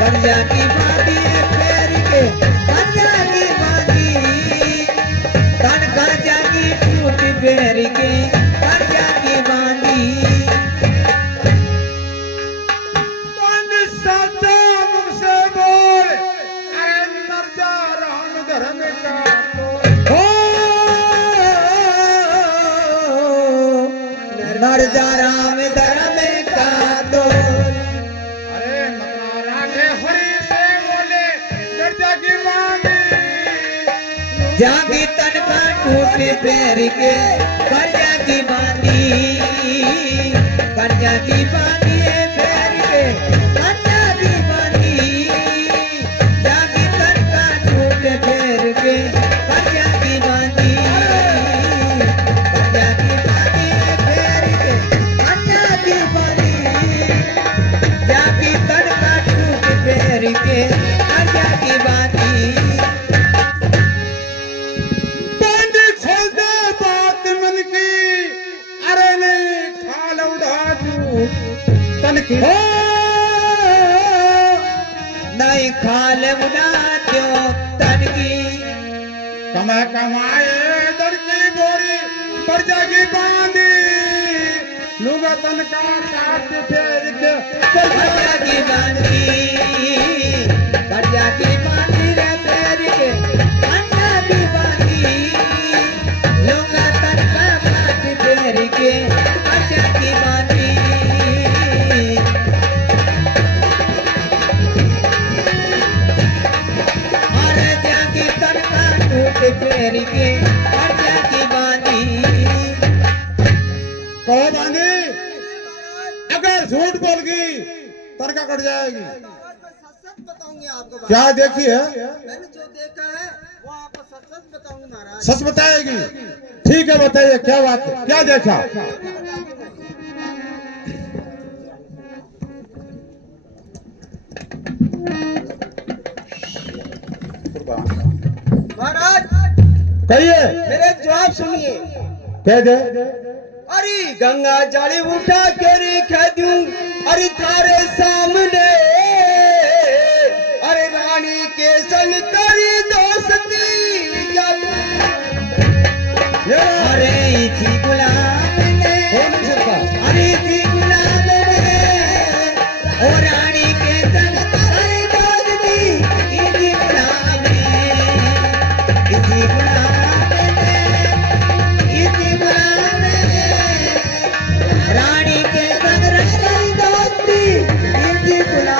कर्जा की बांधी है पैर के कर्जा की बांधी तन कर्जा की टूट पैर के कर्जा की बांधी सच्चा मुझसे बोल अरे मर जा राम धर्म का हो नर जा राम धर्म का तो अरे मकरा रागे हरी से बोले कर्जा की बांधी जागी तन का टूटे पैर के कर्जा की बांधी कर्जा की बांधी है पैर के कर्जा की बांधी जागी तन का टूटे पैर के कर्जा की बांधी कर्जा की बांधी है पैर के कर्जा की बांधी जागी तन का टूटे पैर के कर्जा की बांधी हो नहीं खाल उड़ा दो तन की कमाए दर की बोरी कर्जा की बांधी लुगा तन का काट फेर के कर्जा की बांधी कर्जा की बांधी रे पैर के कर्जा की बांधी लुगा तन का काट फेर के कर्जा की बांधी पैर के कर्जा की बांधी कहो बांधी अगर झूठ बोल गई तनखा कट जाएगी सच बताऊंगी आपको क्या देखी है मैंने जो देखा है वो आपको सच बताऊंगी महाराज सच बताएगी ठीक है बताइए क्या बात है क्या देखा महाराज कहिए मेरे जवाब सुनिए कह दे अरे गंगा जल उठा के रखा दूं अरे थारे सामने अरे रानी के संग तेरी दोस्ती अरे इसी गुलाम ने अरे इसी गुलाम ने ओ रानी के संग अरे दोस्ती इसी गुलाम ने इसी गुलाम ने इसी गुलाम ने रानी के संग रही दोस्ती इसी गुलाम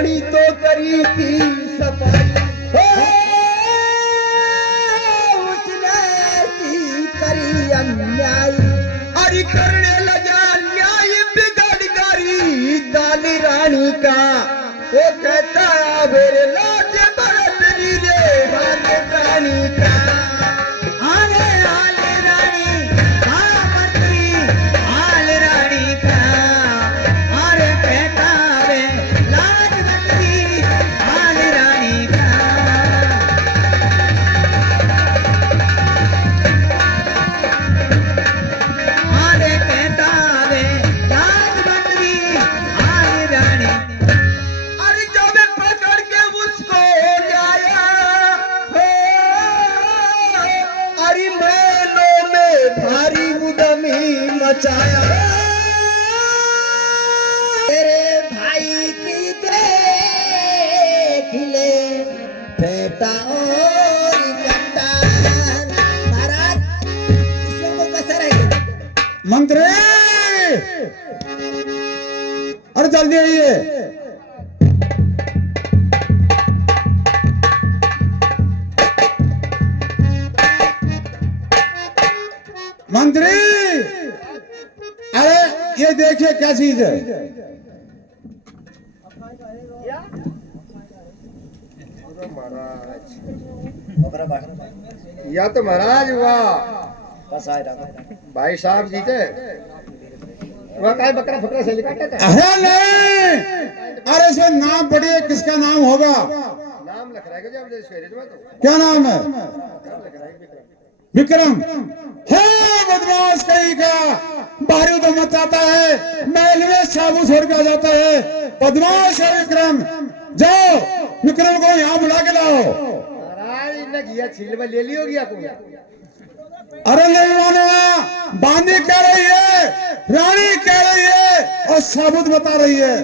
घनी तो करी थी सफाई उसने ऐसी करी अन्याय अरे करने लगा न्याय बिगड़ गई दाल रानी का वो कहता मेरे लाज बरतरी रे बाल रानी का अरे हाल रानी हाँ मंत्री हाल रानी का अरे कहता वे लाज मंत्री हाल रानी का अरे कहता वे लाज मंत्री हाल रानी अरे जब पकड़ के उसको लाया हो अरे मेलों में भारी उद्यमी मचाया तेरे भाई की देख ले बेटा और कप्तान महाराज इसमें कोई कसर है क्या? मंत्री अरे जल्दी आइए। मंत्री अरे ये देखिए क्या चीज है। या तो महाराज वाह भाई साहब जीते वह काय बकरा फकरा से लिखा था अरे नहीं अरे इसमें नाम पढ़िए किसका नाम होगा। नाम लिख रहा है जब सवेरे में तो क्या नाम है। लिख रहा है विक्रम है बदमाश कहीं का बारूद मचाता है महल में साबु छोड़ के आ जाता है बदमाश है विक्रम। जाओ विक्रम को यहाँ बुला के लाओ। महाराज इन्हें घिया छील में ले लियो गया तुम अरे नहीं मानेगा बांदी कह रही है रानी कह रही है और साबुत बता रही है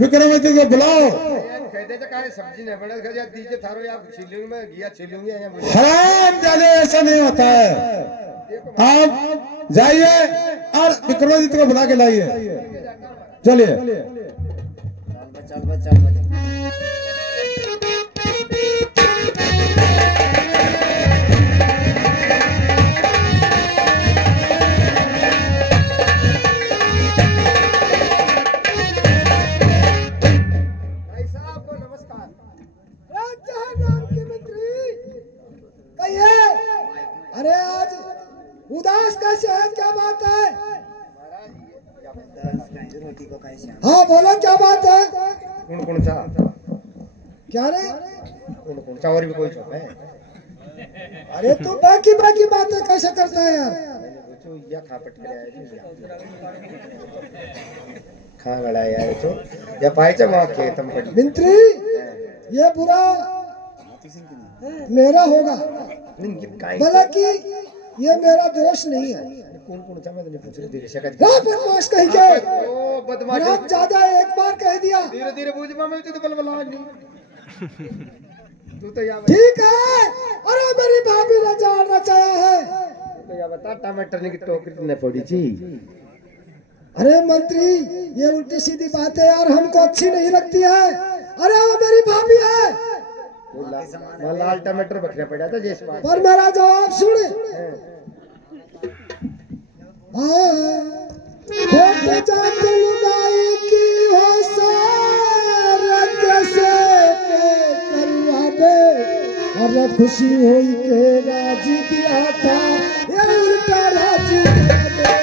विक्रमादित्य को बुलाओ। कहते थे काहे सब्जी नहीं बना कर दीजिए थारो या छीलूंगी मैं घिया छीलूंगी या मुझे हराम जाने ऐसा नहीं होता है। आप जाइए और विक्रमादित्य को बुला के लाइए। चलिए भाई साहब को नमस्कार कहिए अरे आज उदास कैसे है क्या बात है। हाँ बोलो क्या बात है। कौन कौन सा क्या रे कौन कौन सा और भी कोई छुप है अरे तू बाकी बाकी बातें कैसे करता है यार। पूछो या खा पट कर आया खा गड़ा आया तो या पाइचा वहां खेतम पड़ी मंत्री ये बुरा मेरा होगा नहीं ये काय हालांकि ये मेरा दोष नहीं है। कौन कौन सा मैं तो पूछ रही धीरे से कर हाँ बदमाश कहीं के ओ बदमाश रात ज्यादा एक बार कह दिया धीरे धीरे पूछ मैं तो बल बला नहीं तू तो या ठीक है। अरे मेरी भाभी ने जान रचाया है। तो या बता टमाटर की टोकरी ने पड़ी थी अरे मंत्री ये उल्टी सीधी बातें यार हमको अच्छी नहीं लगती है। अरे वो मेरी भाभी है मैं लाल टमाटर बखरा पड़ा था जिस बात पर मेरा जवाब सुने। होते जाते लुगाई की हो सारत से करवा दे और खुशी हुई के राजी दिया था ये उल्टा राजी दिया दे।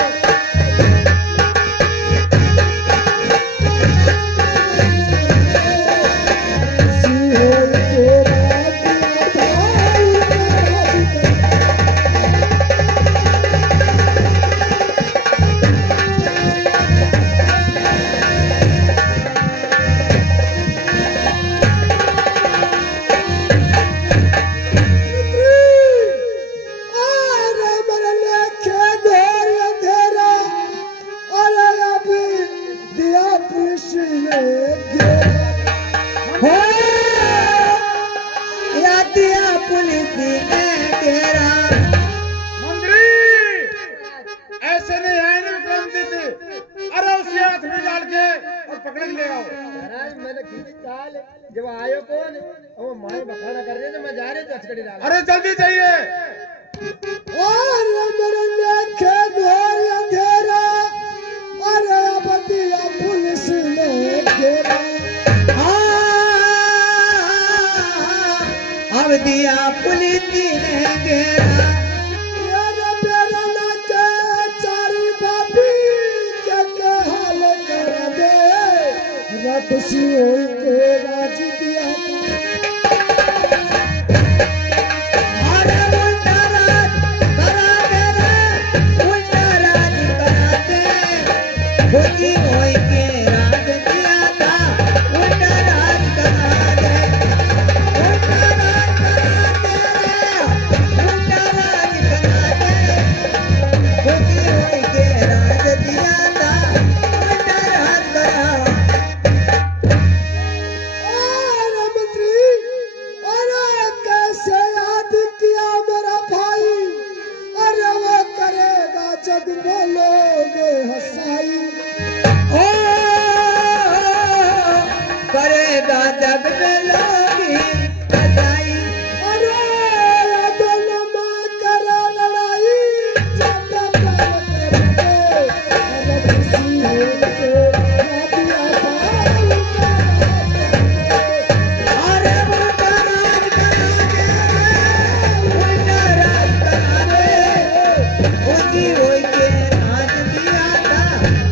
पकड़ के ले आओ। महाराज मैंने खींची चाल, जब आयो कौन वो माए बखाड़ा कर रहे थे, मैं जा रहे थे अचकड़ी डाल। अरे जल्दी जाइए। और मरने के घोर अंधेरा, अरे बतिया पुलिस ने घेरा। अब दिया पुलिस ने घेरा। मेरे बेरना के चारी बापी के हाल कर दे, खुशी होई के राज दिया। अरे उल्टा राज करा दे रे, उल्टा राज करा दे। खुशी होई के राज दिया था, उल्टा राज करा दे। उल्टा राज करा दे रे, उल्टा राज करा दे। खुशी होई के राज दिया था, उल्टा राज करा। अरे मंत्री, अरे कैसे याद किया मेरा भाई, अरे वो करेगा जग में लोग हंसाई। ओ करेगा जग में लोगी बधाई। अरे दोनों माँ करा लड़ाई, जाता प्यार के बदले, अरे खुशी हो के रातिया पाल। अरे उल्टा राज करा दे रे, उल्टा राज करा दे। खुशी होई के राज दिया था,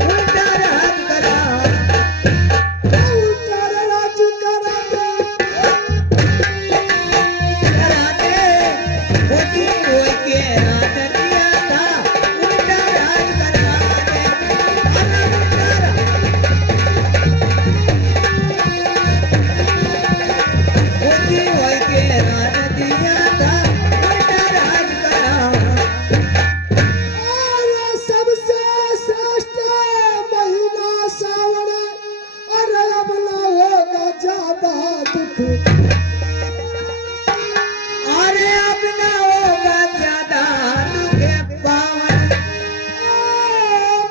उल्टा राज करा। उल्टा राज करा दे। करा दे। खुशी होई के राज दिया था, उल्टा राज करा दे। अरे उल्टा राज। खुशी होई के राज दिया था, उल्टा राज करा। अरे सबसे श्रेष्ठ महीना सावन, अरे अब ना होगा ज्यादा दुख। अरे अब ना होगा ज्यादा दुख पावन।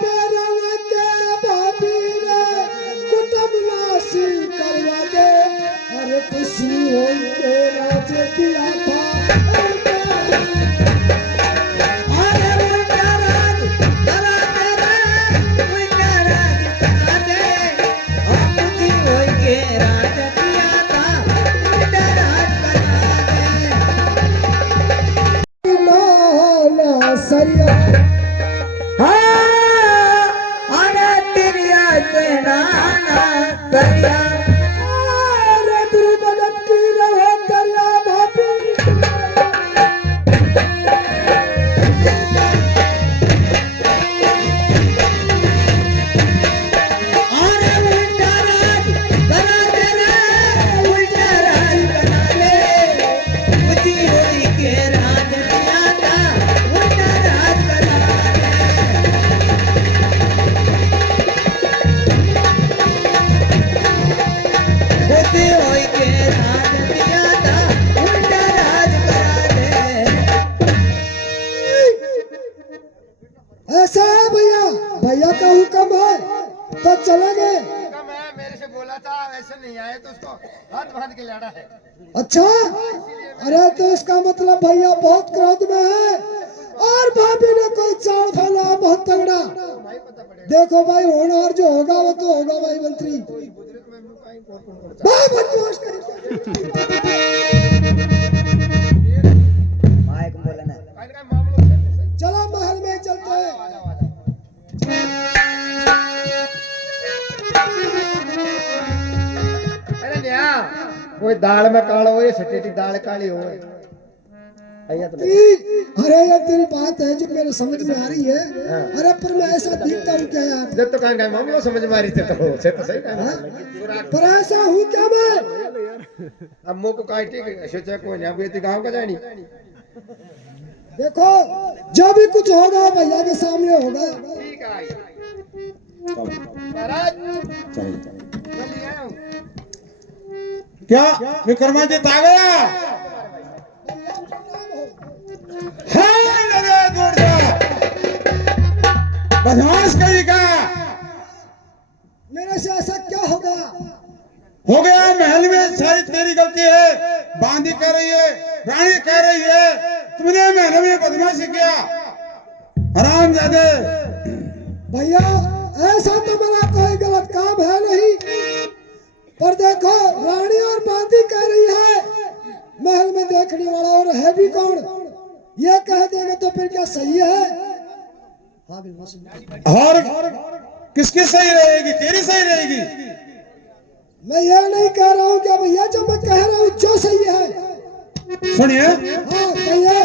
बेरन के भाभी रे कुटुंब नाशी करवा दे, अरे खुशी हो के राज दिया था। अरे उल्टा राज करा दे रे, उल्टा राज करा दे। खुशी होई के राज दिया था, उल्टा राज करा दे। ना सरिया अरे तिरिया से नाना करिया। अरे दुर्गत की रहो दरिया भाभी। अरे उल्टा राज करा दे रे, उल्टा राज करा दे। खुशी होई के राज दिया था, उल्टा राज करा दे। खुशी होई के राज दिया था, उल्टा राज करा दे। ऐसा है भैया, भैया का हुक्म है तो चलेंगे। मैं मेरे से बोला था वैसे नहीं आए तो उसको हाथ बांध के लाना है। अच्छा, अरे तो इसका मतलब भैया बहुत क्रोध में है और भाभी ने कोई चाल फैला बहुत तगड़ा। भाई पता पड़ेगा। देखो भाई, होनहार जो होगा वो तो होगा भाई मंत्री। बुजुर्ग में मुंह काहे कौन कौन करता भाई बदमाश कहीं। माइक बोलना। है। का मामला है सही। चलो महल में चलते हैं। आ जाओ। अरे न्या कोई दाल में काला हो, सटेटी दाल काली हो। भैया तो अरे ये तेरी बात है जो मेरे समझ में आ रही है। अरे पर मैं ऐसा दिखता हूँ क्या यार? जब तो कहीं मामला समझ में आ रही थी तो से तो सही कहा। पर ऐसा हूँ क्या मैं? अब मुंह को काटे सोचा को यहाँ भी गांव का जानी। देखो जो भी कुछ होगा भैया के सामने होगा। ठीक है महाराज चलिए आओ। क्या विक्रमादित्य आ गया? है लगे दूर जा। बदमाश कहीं का मेरे से ऐसा क्या हो गया? हो गया महल में सारी तेरी गलती है। बांदी कह रही है, रानी कह रही है, तुमने महल में बदमाशी किया। हरामजादे। भैया ऐसा तो मेरा कोई गलत काम है नहीं, पर देखो रानी और बांदी कह रही है, महल में देखने वाला और है भी कौन? ये कह देंगे तो फिर क्या सही है? हाँ बिल्कुल। और किसकी सही रहेगी? तेरी सही रहेगी। मैं ये नहीं कह रहा हूँ क्या भैया, जो मैं कह रहा हूँ जो सही है। सुनिए, हाँ कहिए।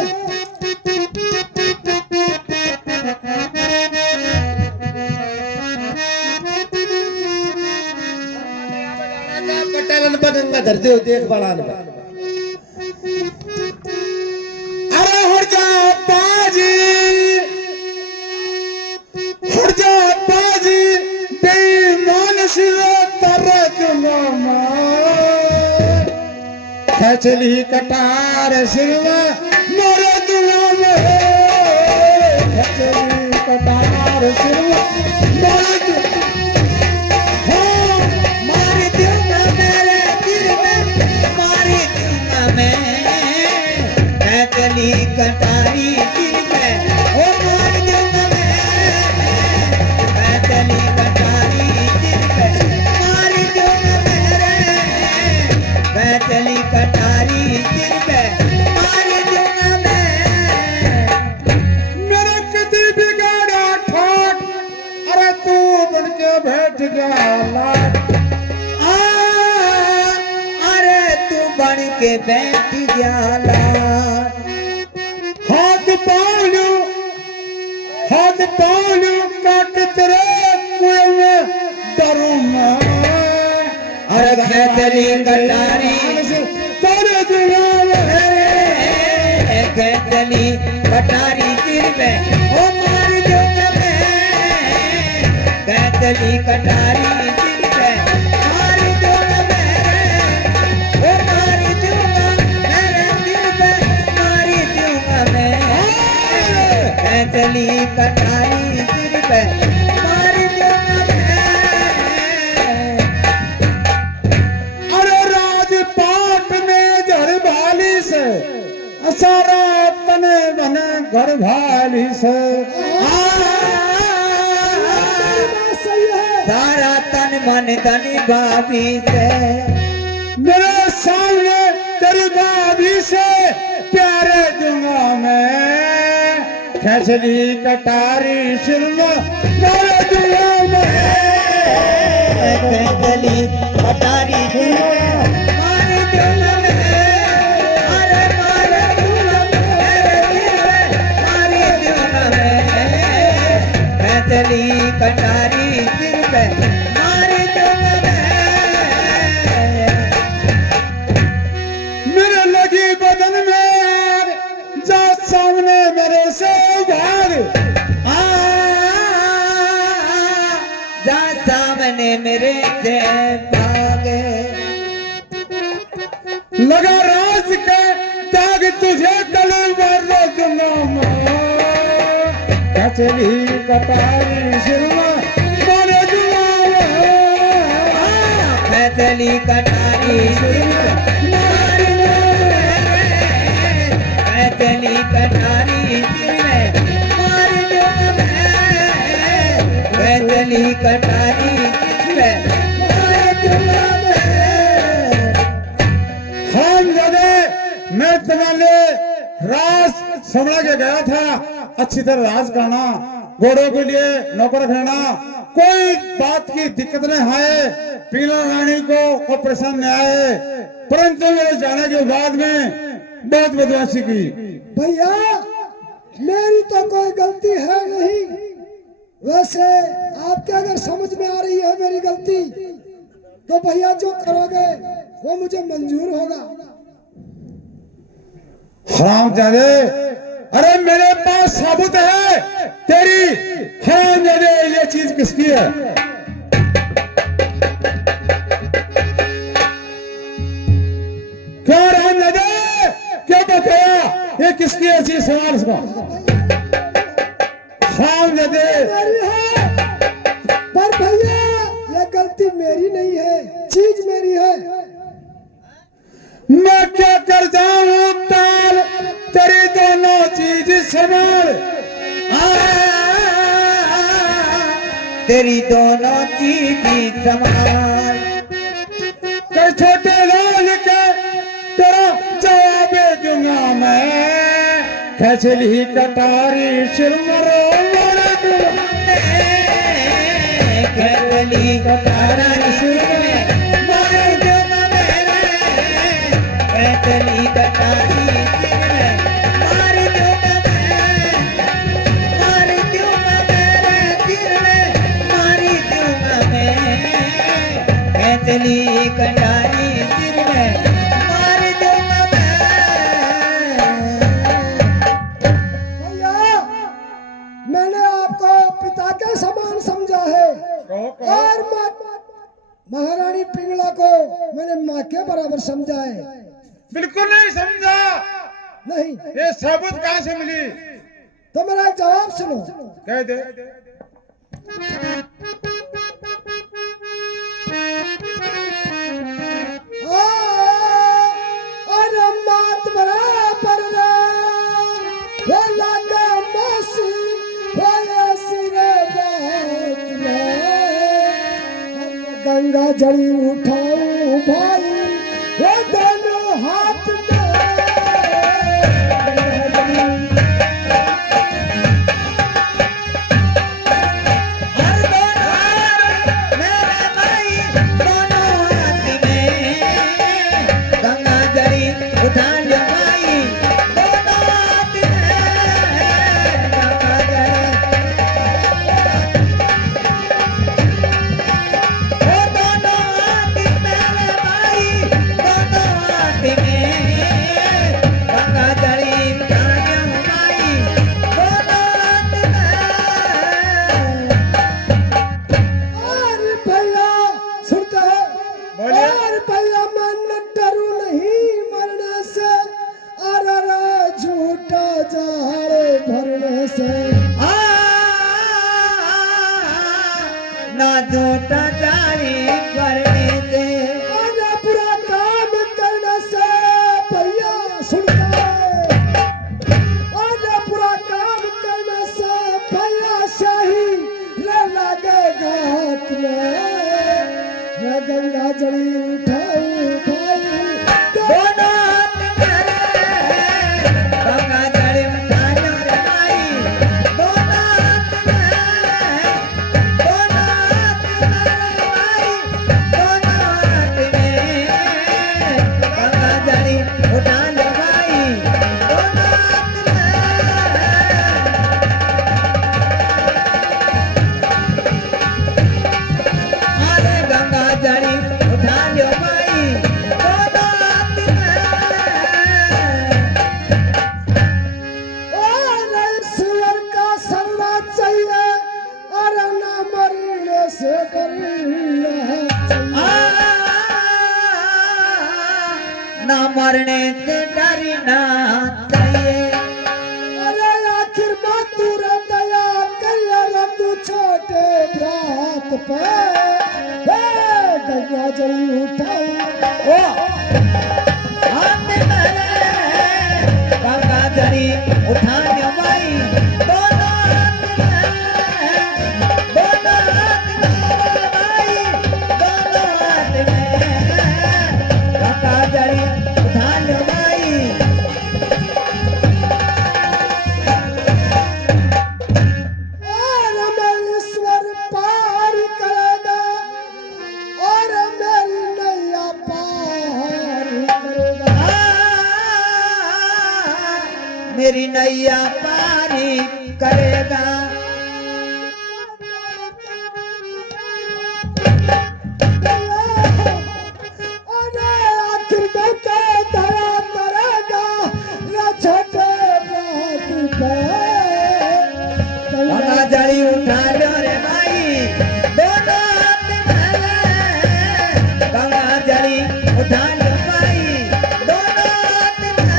पटेलन बगंगा धरते हो देख बड़ान अरे हट जा पाजी, हट जा पाजी, बेईमान सिवा तेरा जुर्म। खचली कटार सिरवा मोरे जुर्म है, खचली कटार सिरवा मोरे जुर्म। मार दूंगा मेरे दिल में, मार दूंगा मैं चली कटारी दिल में, ओ मार दूंगा मैं चली कटारी दिल में, मार दूंगा मैं चली कटारी दिल में, मार दूंगा मैं। मेरा किसी बिगाड़ा ठाट, अरे तू बन के बैठ गया लाट। आ, अरे तू बन के बैठ गया लाट। हाथ पालू काट तेरे कुएं में डरूं मैं। अरे खेतली कटारी तेरे जुर्म है, खेतली कटारी दिल में, ओ मार दूंगा मैं खेतली कटारी दिल में, मार दूंगा मैं, ओ मार दूंगा मेरे दिल में, मार दूंगा मैं खेतली कटारी दिल में, मार दूंगा मैं। अरे राजपाट में जर भाली से, सारा तने बने घर भाली से। बात सही है। सारा तन मन धन भाभी से, मेरे सामने तेरी भाभी से प्यारे दूंगा मैं। खचली कटारी सिरमा मेरे दूंगा मैं। खेतली कटारी दिल में, मार दूंगा मैं, अरे मार दूंगा मेरे दिल में, मार दूंगा मैं खेतली कटारी दिल में, मार दूंगा मैं। मेरे लगी बदन में आग, जा सामने मेरे से भाग। आ, जा सामने मेरे से भागे। लगा राज के त्याग तुझे तलवार दूंगा मैं। खचली कटारी सिरमा मेरे दूंगा मैं। खेतली कटारी दिल में, मार दूंगा मैं खेतली कटारी दिल में, मार दूंगा मैं खेतली कटारी दिल में, मार दूंगा मैं। खानजादे, मैं तुम्हारे राज संभला के गया था, अच्छी तरह राज करना, घोड़ों के लिए नौकर रखना, कोई बात की दिक्कत नहीं आए, पीला रानी को ऑपरेशन नहीं आए। परंतु मेरे जाने के बाद में बहुत बदमाशी की। भैया मेरी तो कोई गलती है नहीं, वैसे आपके अगर समझ में आ रही है मेरी गलती, तो भैया जो करोगे वो मुझे मंजूर होगा। हरामजादे, अरे मेरे पास सबूत है तेरी। हरामजादे, ये चीज किसकी है? क्या हरामजादे, क्या बताया? ये किसकी है चीज? सवाल इसका। हरामजादे, मेरी है, पर भैया ये गलती तेरी दोनों चीज संभाल। कर छोटे लाल के तेरा जवाब दूंगा मैं, खचली कटारी सिर मरो मोरे दूंगा, खचली कटारी सिर मोरे दूंगा मैं, खचली कटारी सिर मार दूंगा मैं, मार दूंगा मेरे सिर में, मार दूंगा मैं, खचली कटारी सिर में मार दूंगा मैं। भैया मैंने आपको पिता के समान समझा है और महारानी पिंगला को मैंने माँ के बराबर समझा है। बिल्कुल नहीं समझा। नहीं ये सबूत कहाँ से मिली? तो मेरा एक जवाब सुनो। कह दे। अरे मात बराबर वो लागे मौसी वो सिरे बात में गंगा जड़ी उठाऊं भाई वो दोनों हाथ में। ना झूठा जारी करने से आजा बुरा काम करने से भैया सुनता है। आजा बुरा काम करने से भैया सही न लगेगा हाथ में न गंगा जड़ी उठाऊं भाई दोनों हाथ में गंगा जड़ी उठाऊं रे भाई दोनों हाथ में दोनों हाथ में भाई दोनों हाथ में गंगा जड़ी उठाऊं भाई दोनों हाथ में अरे गंगा जड़ी उठा लो भाई दोनों हाथ में और ईश्वर का सन्ना चाहिए और न मरने से डरना चाहिए। ना मरने से डरना चाहिए अरे आखिर में तू दया कर तू छोटे भ्रात पे गंगा जड़ी उठाऊं ओ हाथ में गंगा जड़ी उठा लो भाई दोनों हाथ में दोनों हाथ में भाई दोनों हाथ में गंगा जड़ी उठा लो भाई और मैं ईश्वर पार करेगा और मेरी नैया पार करेगा। मेरी नैया पारी करेगा अरे आखिर में क्या दया करेगा न छोटे रात पे गंगा जड़ी उठा लो रे भाई दोनों हाथ में गंगा जड़ी उठा लो भाई दोनों हाथ में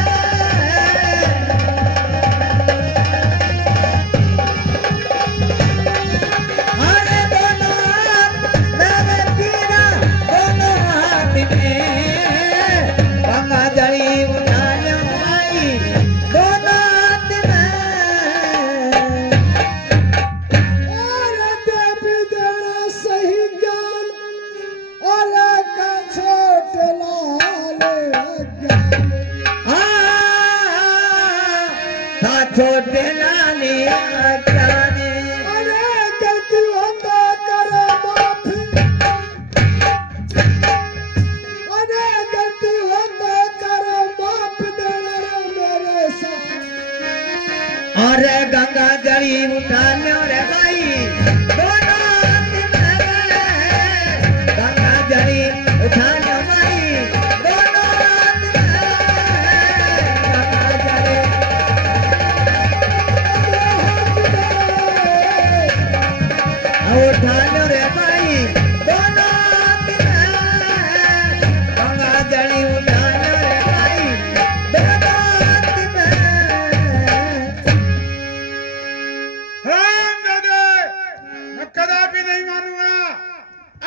भी नहीं मानूंगा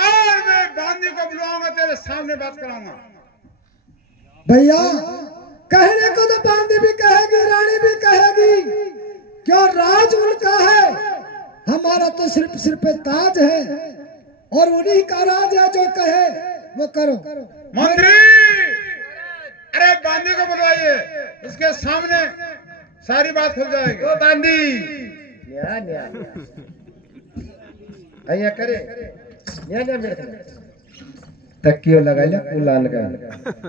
और मैं बांदी को बुलाऊंगा, तेरे सामने बात कराऊंगा। भैया कहने को तो बांदी भी कहेगी, रानी भी कहेगी, क्यों राज उनका है, हमारा तो सिर्फ सिर पे ताज है और उन्हीं का राज है, जो कहे वो करो। मंत्री, अरे बांदी को बुलाइए, इसके सामने सारी बात खुल जाएगी। ओ बांदी न्या न्या अया करे न्या न्या मेरे तकियो लगा ले पुलान का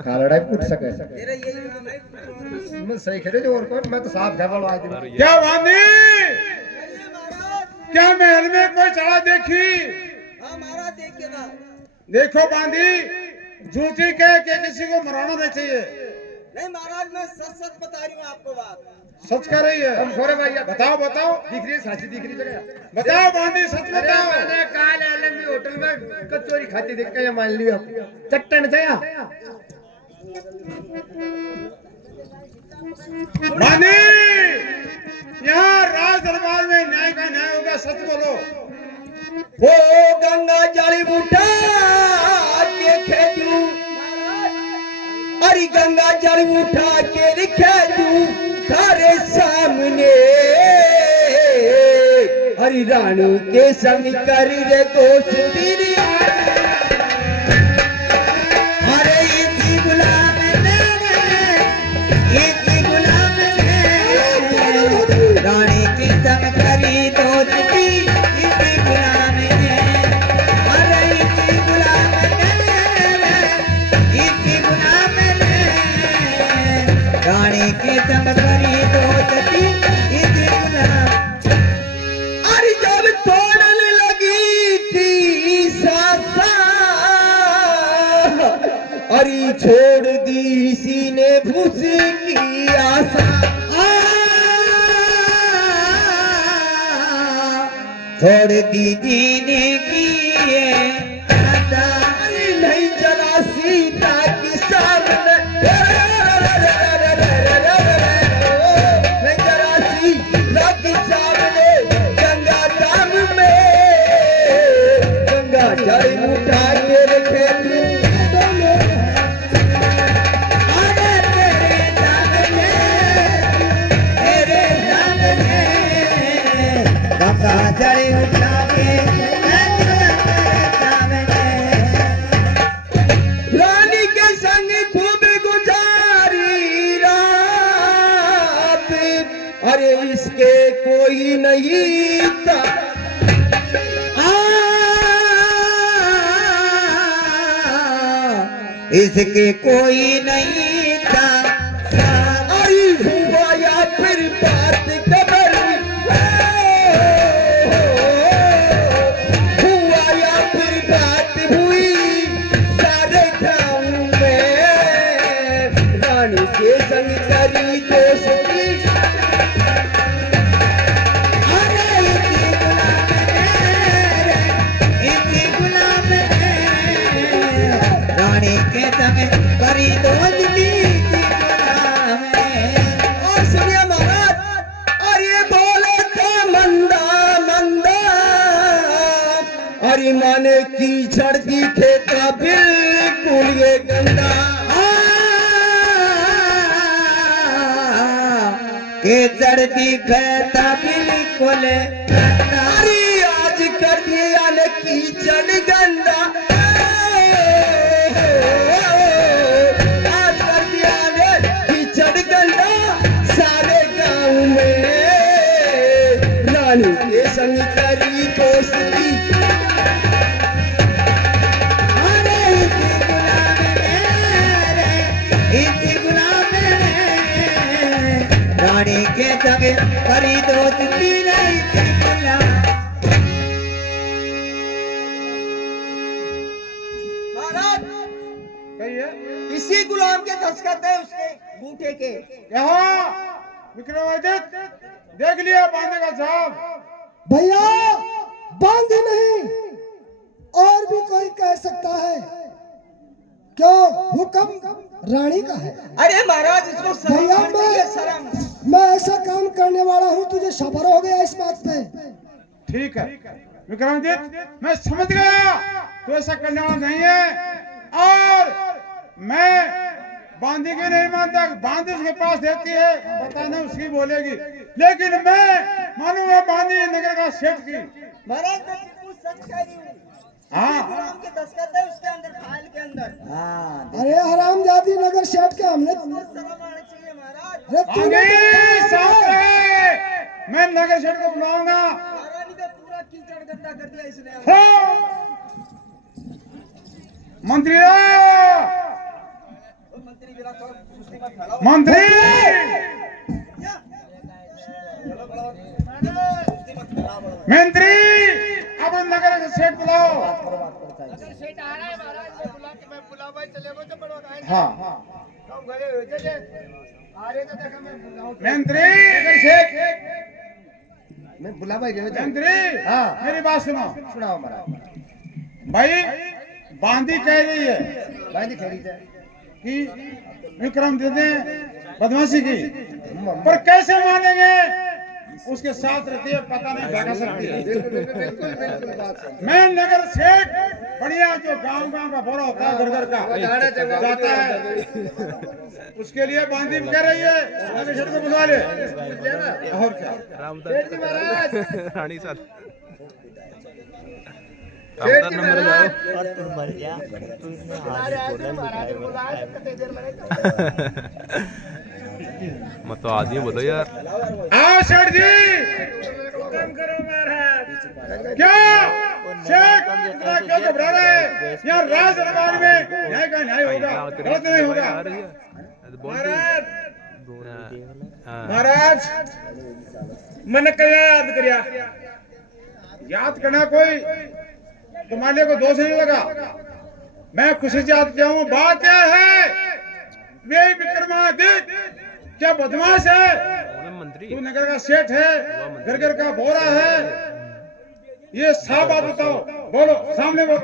खालड़ा पूछ सके मैं सही करे जो और कौन, मैं तो साफ गड़बड़ आदमी। क्या बांदी, क्या महल में कोई चढ़ा देखी? हमारा देख के ना देखो बांदी, झूठी कह के किसी को मराना नहीं चाहिए। नहीं महाराज, मैं सच सच बता रही हूँ आपको बात। सच कर रही है? हम खोरे भैया बताओ बताओ, दिख रही है, साची दिख रही जगह। बताओ बांदी, सच बताओ। मैंने काल आलम में होटल में कचौरी खाती देख के मान लिया चट्टन जया। बांदी, यहाँ राज दरबार में न्याय का न्याय होगा, सच बोलो। वो गंगा जल उठा के खेजू, अरे गंगा जल उठा के खेजू तारे सामने, हरी रानी के संग कर रे दोस्ती रे। अरे इसी गुलाम मेरे, इसी गुलाम मेरे, रानी के संग करी दोस्ती, इसी गुलाम मेरे, अरे इसी गुलाम मेरे, इसी गुलाम मेरे, रानी के संग करी दोस्ती, इसी गुलाम। अरे जब तोड़ने लगी थी सासा, अरे छोड़ दी सीने भूस की आशा, छोड़ दी जीने की ये आशा, अरे नहीं चला सीता की सामने, नहीं चला सीता की सामने, गंगा धाम में गंगा जल उठा के रखे तू, अरे तेरे सामने, तेरे सामने गंगा जल उठा के तेरे सामने। रानी के संग खूब गुजारी रात, अरे इसके कोई नहीं था, इसके कोई नहीं था, अरे हुआ या फिर बात खबर, हुआ या फिर बात हुई सारे गाँव में, रानी के संग करी दोस्ती, अरे इसी गुलाम मेरे, इसी गुलाम मेरे, रानी के संग करी दोस्ती, इसी गुलाम मेरे। और सुनिए महाराज, और ये बोले तो मंदा मंदा, अरे माने कीचड़ दिखे का बिल्कुल ये गंदा, कीचड़ दिखे का बिल्कुल गंदा, अरे आज कर दिया ने कीचड़ गंदा, आज कर दिया ने कीचड़ गंदा सारे गाँव में, रानी के संग करी दोस्ती, अरे इसी गुलाम मेरे, इसी गुलाम मेरे, रानी के संग करी दोस्ती, नहीं इसी गुलाम। महाराज, कहिए। इसी गुलाम के दस्तखत है उसके बूटे के। यहाँ विक्रमादित्य देख लिया बांदी का साहब। भैया बांधी नहीं और भी कोई कह सकता है, क्यों हुक्म रानी का है। अरे महाराज, इसको भैया शर्म आनी चाहिए, शर्म। मैं ऐसा काम करने वाला हूँ, तुझे सबर हो गया इस बात पे। ठीक है, विक्रमजीत मैं समझ गया तो ऐसा करने वाला नहीं है, और मैं बांदी की नहीं मानता, बांदी उसके पास देती है बताना उसकी बोलेगी, लेकिन मैं मानूंगा बांदी नगर का सेठ की। महाराज मैं बिल्कुल सच कह रही हूँ। हाँ गुलाम के दस्तखत है उसके अंदर, फाइल के अंदर। हाँ अरे हरामजादी नगर सेठ के हमने शर्म आनी चाहिए महाराज। अरे तूने आगे साथ रहे, मैं नगर सेठ को बुलाऊंगा। महारानी का पूरा कीचड़ गंदा कर दिया इसने। हाँ। मंत्री मंत्री जरा थोड़ा सुस्ती मत फैलाओ। मंत्री चलो बड़ो सुस्ती मत फैलाओ बड़ो। मंत्री अब नगर का सेठ बुलाओ। अगर सेठ आ रहा है महाराज मैं बुला के मैं बुलावा चले गो तो बड़ो आए। हाँ कब गए होते थे आ रहे तो देखा मैं बुलाऊं। मंत्री नगर सेठ, मैं बुलावा गए थे। मंत्री हाँ। मेरी बात सुनो। सुनाओ महाराज। भाई बांदी कह रही है बांदी खड़ी थे कि विक्रम दे दे बदमाशी की, पर कैसे मानेंगे, उसके साथ रहती है पता नहीं क्या कर सकती है। बिल्कुल बात सही। मैं नगर सेठ बढ़िया जो गांव गांव का बोरा होता है घर घर का जाता है, उसके लिए बांदी कह रही है नगर सेठ को बुला ले। और क्या सेठ जी महाराज, रानी साथ सेठ जी महाराज, और तू मर जा तू इसने हाथ महाराज बुलाए कितने देर में। मत तो आदमी बोलो यार। आओ सेठ जी हुक्म करो महाराज। क्या सेठ इतना क्यों घबरा रहे हैं, यहाँ राज दरबार में न्याय का न्याय होगा, गलत नहीं होगा। महाराज महाराज मैंने क्या याद करिया, याद करना कोई तुम्हारे को दोष नहीं लगा, मैं खुशी से याद किया हूँ। बात क्या है, वे विक्रमादित्य क्या बदमाश है, मंत्री तू नगर का सेठ है, घर घर का बोरा है, ये साफ बात बताओ, बोलो सामने बोलो।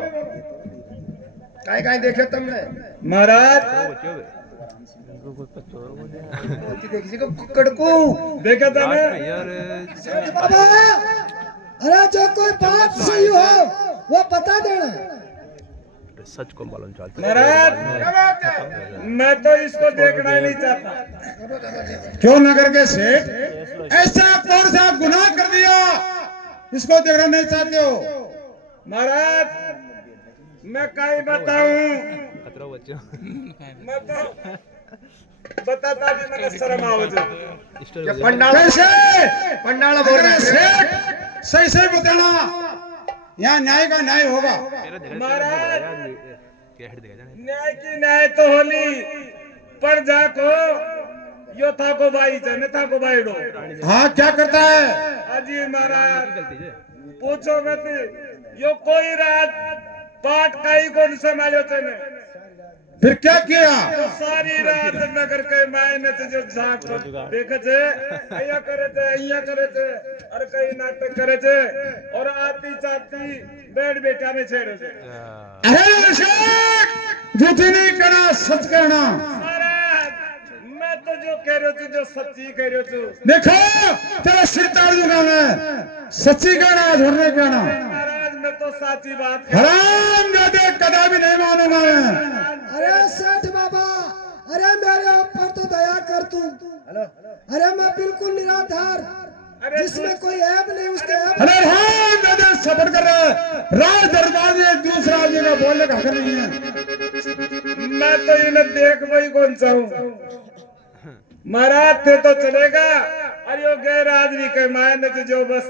काय देखे तुमने महाराज किसी को कुक्कड़ को देखा था ना यार बाबा, अरे जो कोई बात सही हो वो बता देना। सच को मालूम चलता महाराज क्या बात है, मैं तो इसको देखना ही नहीं चाहता। क्यों नगर के सेठ ऐसा कौन सा गुनाह कर दिया इसको देखना नहीं चाहते हो? महाराज मैं कहीं बताऊं, खतरा बच्चा मैं तो बताता भी मैंने शर्म आवत ये पंडाल कैसे पंडाल बोल रहे हैं सेठ सही सही बताना, यहाँ न्याय का न्याय होगा। महाराज न्याय की न्याय तो होली पर जाको यो था को भाई जने था को भाई डो। हाँ क्या करता है अजी महाराज पूछो मत, यो कोई रात पाट काई को संभालो चने, फिर क्या किया, तो सारी रात नगर के मायने से जो झांक देखे थे, अया करे थे और कई नाटक करे थे और आती चाहती बैठ बेटा में छेड़े थे। अरे शेख झूठी नहीं कहना सच कहना। महाराज मैं तो जो कह रहे हो जो सच्ची कह रहे हो, देखो तेरा सिर ताड़ दूंगा मैं, सच्ची कहना झूठ नहीं कहना। महाराज मैं तो सच्ची बात हराम जादे कदा भी नहीं मानूंगा मैं। अरे सेठ बाबा, अरे मेरे ऊपर तो दया कर तू। अरे मैं बिल्कुल निराधार, जिसमें कोई ऐब नहीं उसके ऐब। अरे हाँ दादा सबर कर रहा है, राज दरबार में दूसरा आदमी का बोलने का हक नहीं है। मैं तो इन्हें देख वही कौन सा हूँ, महाराज थे तो चलेगा, अरे यो गैर आदमी के मायने जो बस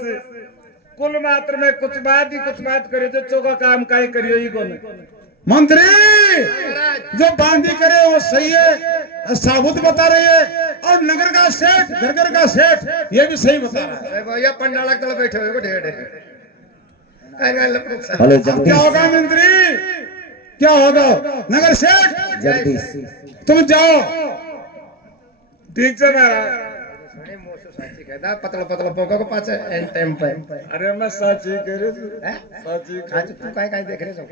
कुल मात्र में कुछ बात करे तो चौका काम का ही करियो ही कौन। मंत्री जो बांदी करे वो सही है, साबुत बता रही है, और नगर का सेठ घर घर का सेठ ये भी सही बता रहा है। अरे भैया पंडाल तले बैठे हुए को ढेर हेलो अब क्या होगा मंत्री, क्या होगा नगर सेठ, जल्दी तुम जाओ। ठीक से महाराज, पतला पतला पोका को पाचे एंड टाइम पे। अरे मैं सच ही कह रही हैं? सच ही आज तू काय देख रहे हो?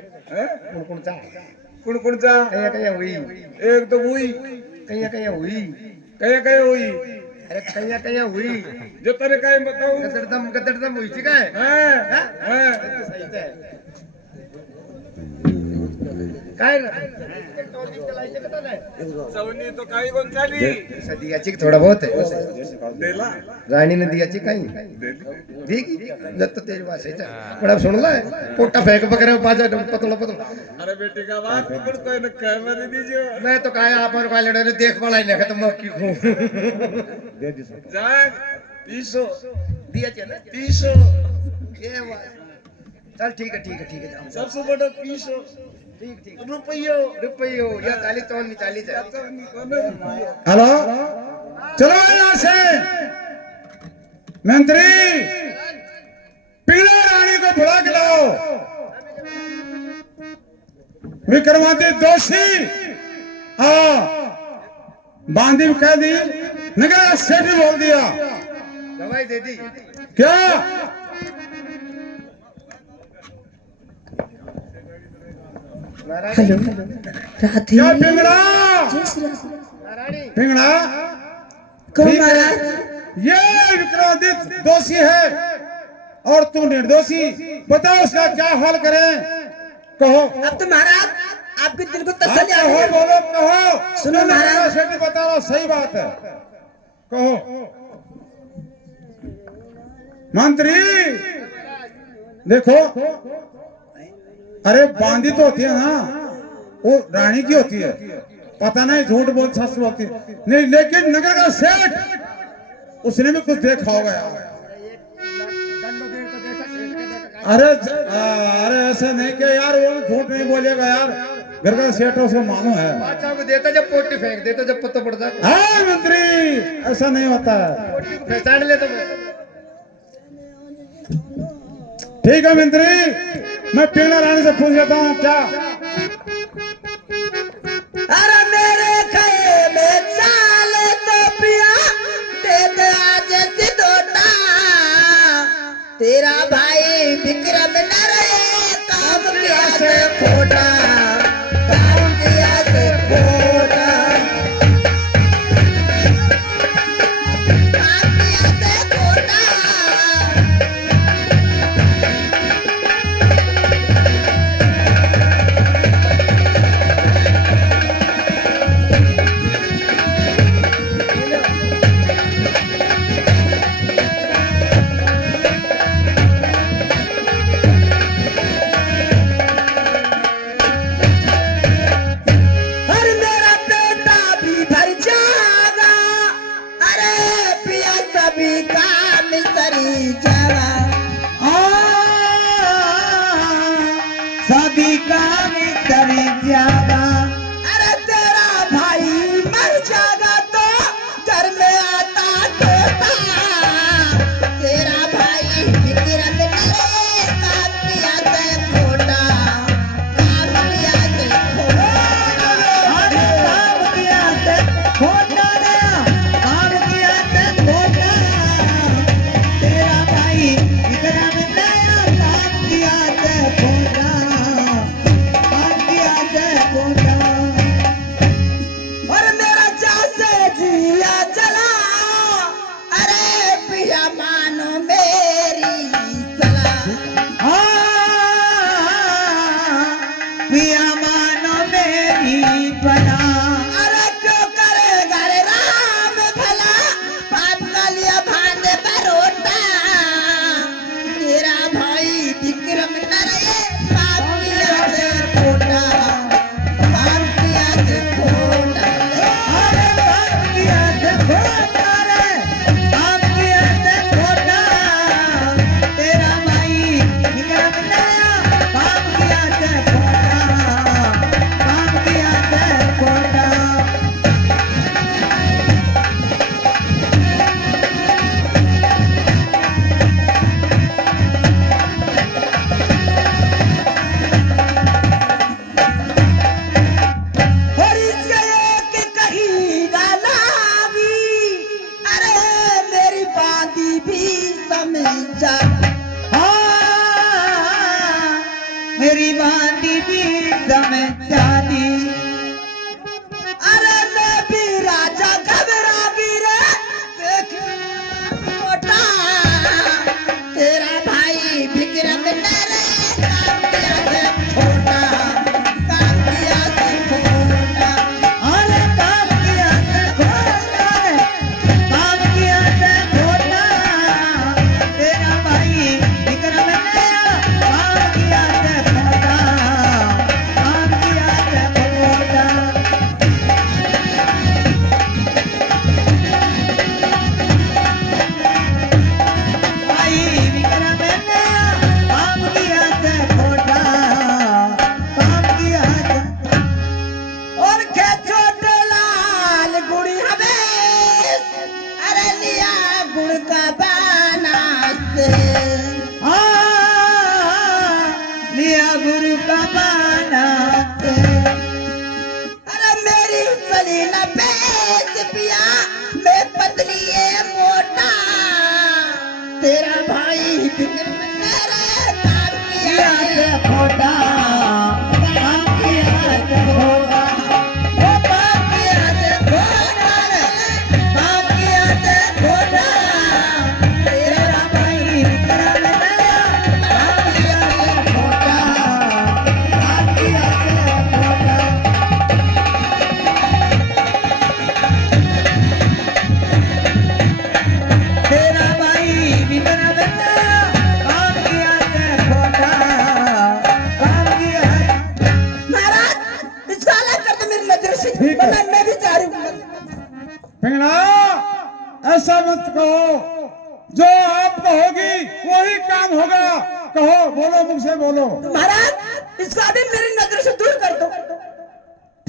कौन चा कुण जा कहीं हुई, एक तो हुई कहीं हुई, कहीं हुई अरे कहीं हुई जो तेरे का बताऊं गदड़दम हुई थी काय काय सवनी तो काही कोण चाली दियाची थोड़ा बहुत है देला रानी ने दियाची काही ठीक जब तो तेरी बात है बड़ा सुन ले पोटा फेंक पकड़े पाजा पतला पतला अरे बेटी का बात पकड़ कोई न कैमरे दीजिए मैं तो कहा आप और वाले ने देख वाला ही नहीं खत्म की खू जान 300 दिया चाहिए ना 300 ये बात चल ठीक है जाओ सबसे बड़ा 300 ठीक रुपयो या ताली तो नहीं ताली है हेलो चलो यहाँ से मंत्री पीला रानी को बुला के लाओ विक्रमादित्य दोषी हाँ बांदी में कह दी नगर सेठ भी बोल दिया दवाई दे दी क्या हेलो राधे क्या पिंगड़ा पिंगड़ा कौन महाराज ये विक्रमादित्य दोषी है और तू निर्दोषी बताओ उसका क्या हाल करें कहो अब तो महाराज आपके दिल को तसल्ली आ कहो गई। बोलो कहो सुनो महाराज। सेठ बताओ सही बात है कहो मंत्री देखो अरे बांदी तो होती है ना वो रानी की होती है पता नहीं झूठ बोल सच बोलती है नहीं लेकिन नगर का सेठ उसने भी कुछ देखा होगा यार अरे ऐसा नहीं कि यार वो झूठ नहीं बोलेगा यार घर का सेठ है उसको मानो है बादशाह को देता जब पोटी फेंक देता जब पत्ता पड़ता हाँ मंत्री ऐसा नहीं होता है पहचान ले तो ठीक है मंत्री मैं पीला रानी से पूछ लेता हूँ क्या अरे मेरे खाए में चाल तो पिया दे दे आज सिद्धोटा तेरा भाई विक्रम न रहे काम किया से खोटा काम किया से खोटा काम किया से खोटा अरे मेरा बेटा भी भर जाएगा अरे पिया सभी काम सरी जाएगा सभी काम करे जागा अरे तेरा भाई मर जाएगा तो घर में आता तोता तेरा भाई विक्रम ने काम किया से खोटा काम किया से खोटा अरे काम किया ते खोटा नया काम किया ते खोटा तेरा भाई विक्रम नया काम किया ते खोटा काम किया ते खोटा और मेरा जैसे जिया चला अरे पिया मानो मेरी सलाह पिया मानो मेरी बना अरे क्यों करेगा रे राम भला पाप का लिया भांडे परोटा तेरा भाई विक्रम न रहे पाप किया से खोटा पाप किया से खोटा अरे काम किया ते खोटा रे काम किया ते खोटा तेरा भाई विक्रम नया काम किया ते खोटा काम किया ते खोटा और इसके एक कहीं डालागी अरे मेरी बांदी भी समझा मेरी बांधी भी समझा दी अरे मैं भी राजा घबरा गिरे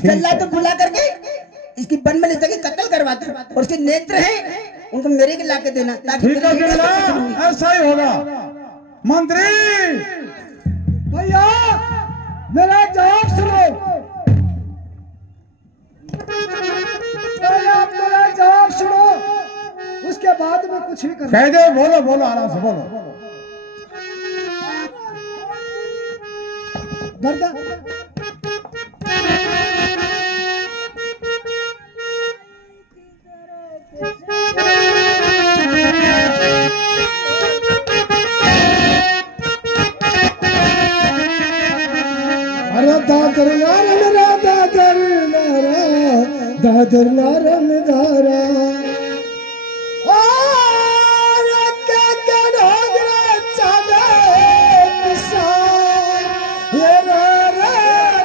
सल्ला तो बुला करके इसकी वन में ले जाके कत्ल करवाता और उसके नेत्र हैं उनको मेरे के लाके देना ताकि ठीक है तेरे बिरला, बेटे को- ऐसा ही होगा। मंत्री भैया मेरा जवाब सुनो, भैया मेरा जवाब सुनो, उसके बाद में कुछ भी करना। कह दे, बोलो बोलो आराम से बोलो। गर्दा अरे दादर नारन रा दादर नारा दादर नारन दारा अरे क्या ढोगरा चावे किसा ये रा रा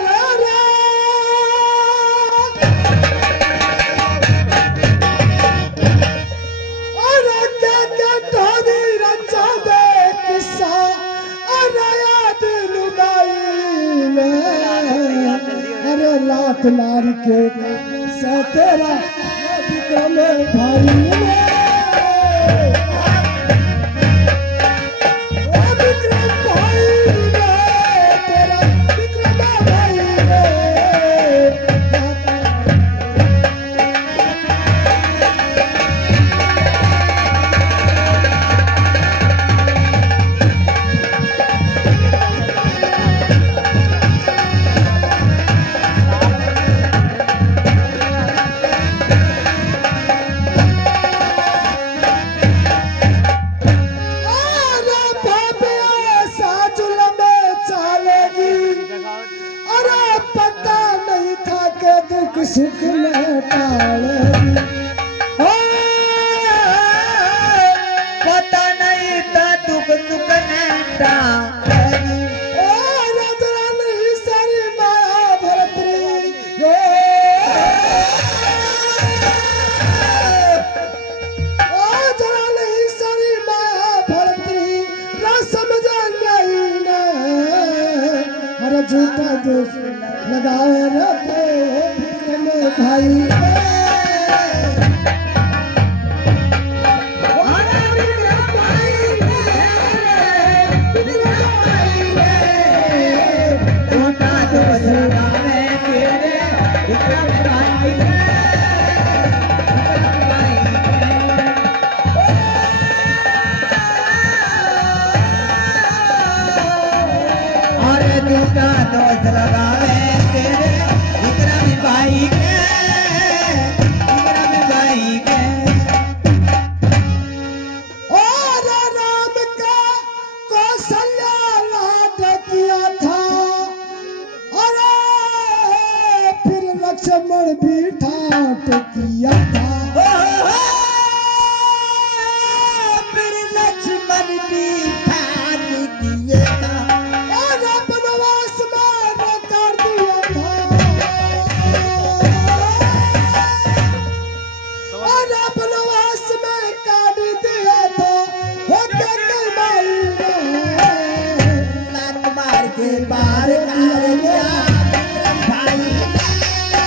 रा रा अरे क्या ढोगरा चावे किसा अरे याद लुगाई अरे लात मार के से तेरा विक्रम भाई ने ओ विक्रम भाई ने तेरा विक्रम भाई ने अरे बाबिया साजुल में चालेगी अरे पता नहीं था कि दुख सुख में टालेगी ओ, पता नहीं था दुख सुख नेता ओ रजरा नहीं सारी माया भरतरी ओ जरा नहीं सारी माया भरतरी रसम जान नहीं ने अरे झूठा दोष लगाए रहते विक्रम भाई दोस्त लगावे तेरे विक्रम भाई के विक्रम भाई के और राम का कौशल्या लाड किया था और फिर लक्ष्मण भी ठाट किया था फिर लक्ष्मण भी ठाक दिए था और वनवास में कर दिया था और वनवास में काट दिया था हो के कमाई ने लात मार के बाहर कर दिया विक्रम भाई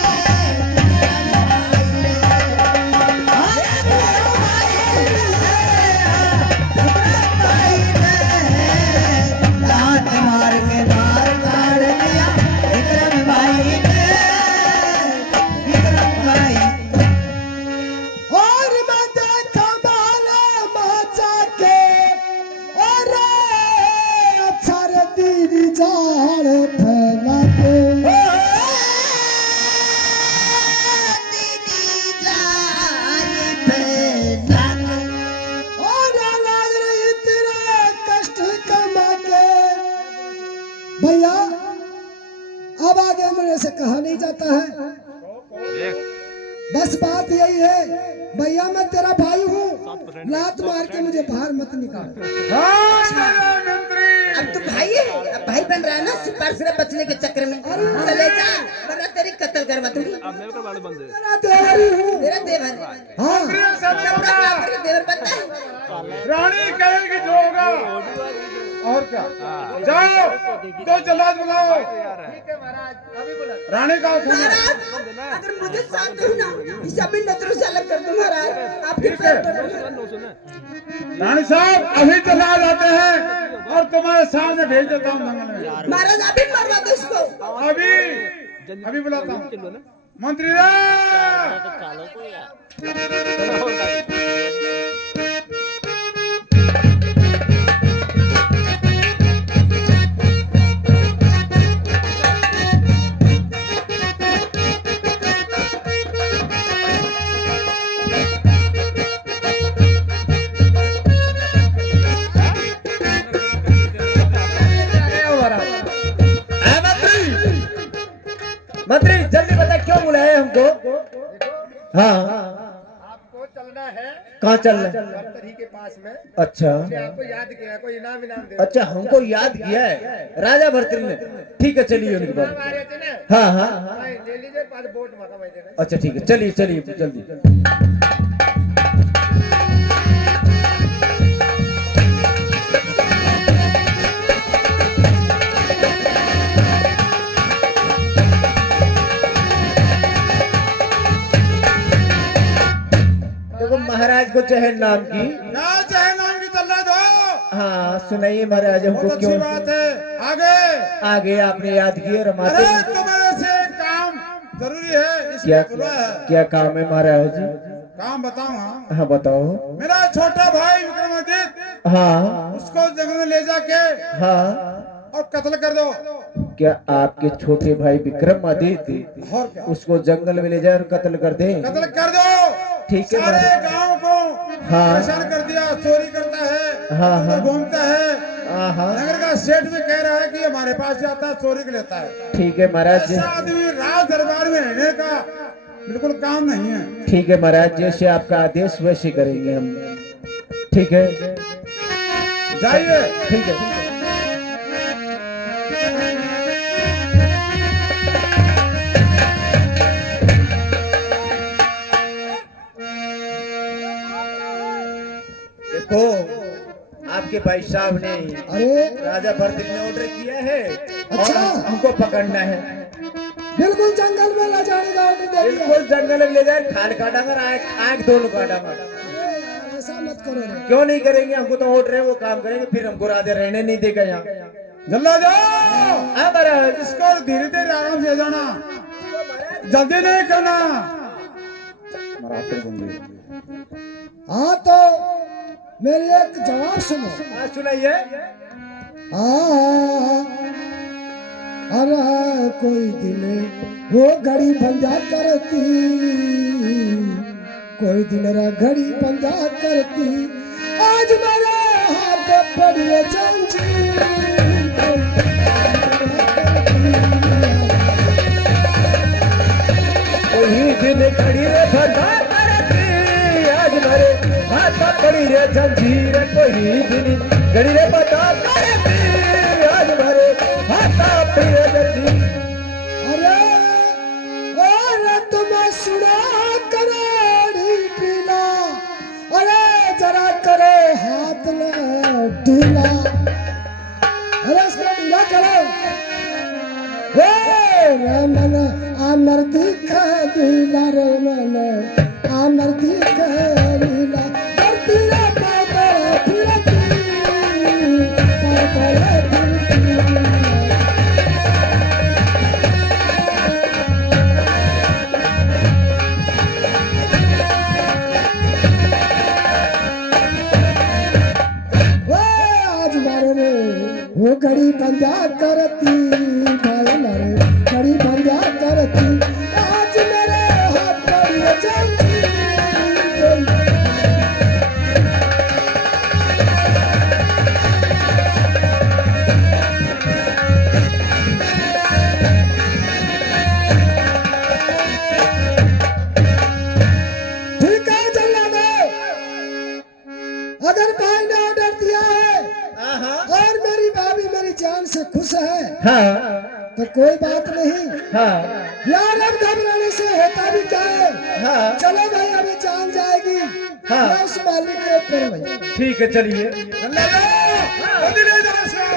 लात मार के बाहर कर दिया विक्रम भाई ने विक्रम भाई और मैं देखा माला माचा के और अक्षर दीदी जाड़ फैला के और लग रही तेरा कष्ट कमा के भैया अब आगे मेरे से कहा नहीं जाता है बस बात यही है भैया मैं तेरा भाई हूँ लात मार के मुझे बाहर मत निकाल हाँ, मेरा मंत्री। अब तो भाई है अब भाई बन रहा है ना सिपाही से बचने के चक्कर में चले जा वरना तेरी कत्ल करवा दूंगी अब मेरे को मालूम बंद है। तेरा देवरी हूँ तेरा देवर हाँ अपना देवर बनता है रानी कहेगी जो होगा और क्या जाओ तो जल्लाद बुलाओ ठीक है महाराज अभी बुला रानी का खून महाराज अगर मुझे साथ दो ना इसे अभी नजरों से अलग कर दो महाराज आपके ठीक है। पैर पड़ो। रानी साहब अभी जल्लाद आते हैं और तुम्हारे सामने भेज देता हूँ जंगल में महाराज अभी मरवा दो इसको। अभी बुलाता हूँ मंत्री मंत्री जल्दी बता क्यों बुलाए हमको? हाँ आपको चलना है कहाँ चल रहे हैं? भर्तरी के पास में अच्छा उसने आपको याद किया है, कोई इनाम दे अच्छा हमको याद किया है राजा भर्तृ ने। ठीक है चलिए उनके इनाम पास। आ रहे थे ना हाँ हाँ हाँ हाँ, ले लीजिए पास बोट माता भाई देना अच्छा ठीक है चलिए चलिए जल्दी। देखो महाराज को चहल नाम की। क्या चाहे नाम की जल्लाद हो हाँ सुनाइए महाराज हमको बहुत अच्छी क्यों बात है आगे आगे आपने याद किए रमाते अरे हैं। तुम्हारे से एक काम जरूरी है क्या इसलिए बुला है क्या काम है महाराज जी? काम बताऊं हाँ हाँ बताओ। मेरा छोटा भाई विक्रमादित्य हाँ उसको जंगल में ले जाके हाँ और कत्ल कर दो क्या आपके छोटे भाई विक्रमादित्य और क्या उसको जंगल में ले जाए और कत्ल कर दे? कत्ल कर दो ठीक है सारे महाराज। गांव को हाँ। परेशान कर दिया चोरी करता है हाँ, हाँ। उधर घूमता है हाँ हाँ नगर का सेठ भी कह रहा है कि हमारे पास जाता है चोरी के लेता है ठीक है महाराज जी। ऐसा आदमी राज दरबार में रहने का बिल्कुल काम नहीं है ठीक है महाराज जैसे आपका आदेश वैसे करेंगे हम। ठीक है जाइए ठीक है। देखो आपके भाई साहब ने अरे राजा भरतरी ने ऑर्डर किया है और अच्छा। हमको पकड़ना है। बिल्कुल जंगल में ले जाने का ऑर्डर दे दिया। बिल्कुल जंगल में ले जाए खाल काटांगा आँख दोनों काटांगा। अरे यार, ऐसा मत करो रे। क्यों नहीं करेंगे? हमको तो ऑर्डर है वो काम करेंगे फिर हमको राजा रहने नहीं देगा यहाँ। जल्ला जाओ हाँ महाराज इसको धीरे धीरे आराम से जाना जल्दी नहीं करना हाँ तो मेरी एक जवाब सुनो। हाँ सुनाइए। अरे कोई दिन वो घड़ी बंदा करती कोई दिन रा घड़ी बंदा करती आज मेरे हाथ पड़ी है जंजीर कोई दिन खड़ी रे बंदा करती आज मेरे हाथ पड़ी रे जंजीर। कोई दिन खड़ी रे बंदा करती आज मेरे हाथ पड़ी रे जंजीर। अरे अरे तुम्हें सुना करो पीला अरे जरा करो हाथ ले ढीला अरे इसको ढीला करो रे मन आमर दिखा ढीला रे मन आमर दिखा ढीला करती रे पागल फिरती पागल फिरती आज मारे रे वो घड़ी बंदा करती भाई मारे घड़ी बंदा करती आज मेरे हाथ पर चलती ठीक है चलना दो अगर भाई ने ऑर्डर दिया है और मेरी भाभी मेरी जान से खुश है हाँ तो कोई बात नहीं हाँ यार अब घबराने से होता भी क्या है हाँ चलो भाई अभी जान जाएगी हाँ। मैं उस मालिक के ऊपर भाई ठीक है चलिए। जल्ला जाओ जल्दी ले जाओ इसको।